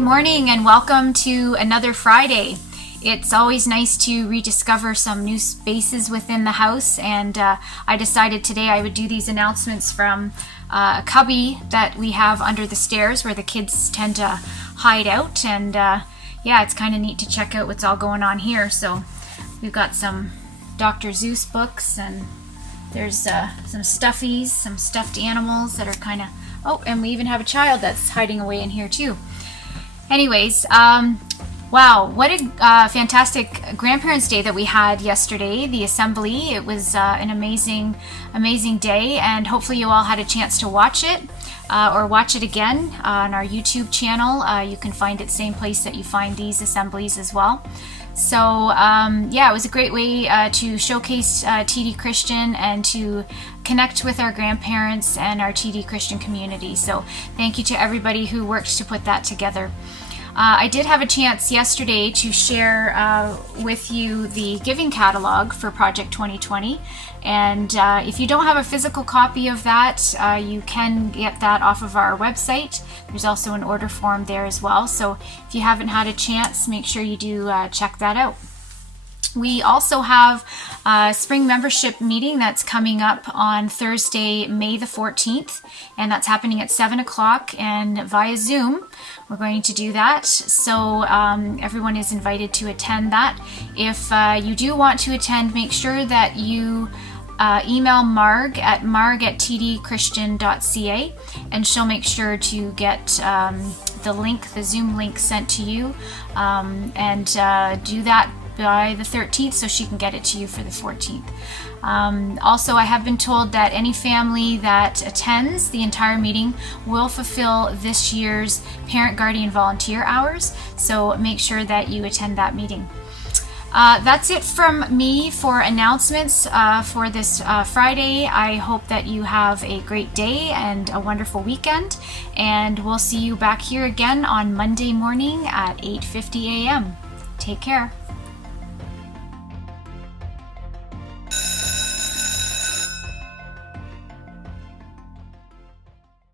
morning and welcome to another Friday. It's always nice to rediscover some new spaces within the house, and I decided today I would do these announcements from a cubby that we have under the stairs where the kids tend to hide out, and yeah, it's kind of neat to check out what's all going on here. So we've got some Dr. Seuss books, and there's some stuffies, some stuffed animals that are kind of, oh, and we even have a child that's hiding away in here too. Anyways, wow, what a fantastic Grandparents' Day that we had yesterday, the assembly. It was an amazing day, and hopefully you all had a chance to watch it or watch it again on our YouTube channel. You can find it same place that you find these assemblies as well. So yeah, it was a great way to showcase TD Christian and to connect with our grandparents and our TD Christian community. So thank you to everybody who worked to put that together. I did have a chance yesterday to share with you the giving catalog for Project 2020, and if you don't have a physical copy of that, you can get that off of our website. There's also an order form there as well, so if you haven't had a chance, make sure you do check that out. We also have a spring membership meeting that's coming up on Thursday, May the 14th, and that's happening at 7 o'clock and via Zoom. We're going to do that, so everyone is invited to attend that. If you do want to attend, make sure that you email Marg at tdchristian.ca, and she'll make sure to get the link, the Zoom link, sent to you, and do that by the 13th so she can get it to you for the 14th. Also, I have been told that any family that attends the entire meeting will fulfill this year's Parent Guardian Volunteer Hours, so make sure that you attend that meeting. That's it from me for announcements for this Friday. I hope that you have a great day and a wonderful weekend, and we'll see you back here again on Monday morning at 8:50 a.m. Take care.